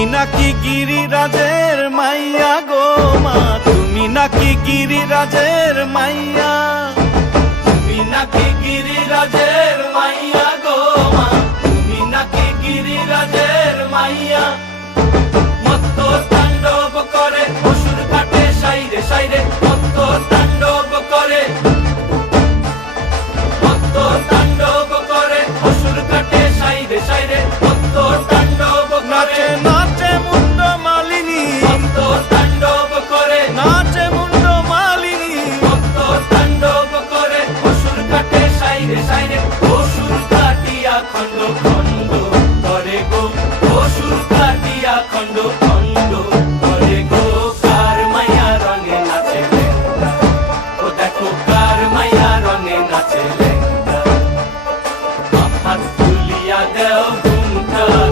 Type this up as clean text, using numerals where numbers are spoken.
তুমি নাকি গিরিরাজের মাইয়া গো মা, তুমি নাকি গিরিরাজের মাইয়া, তুমি নাকি গিরিরাজের মাইয়া গো মা, তুমি নাকি গিরিরাজের মাইয়া। মত্ত তাণ্ডব করে অসুর কাটে সাইরে সাইরে, মত্ত তাণ্ডব করে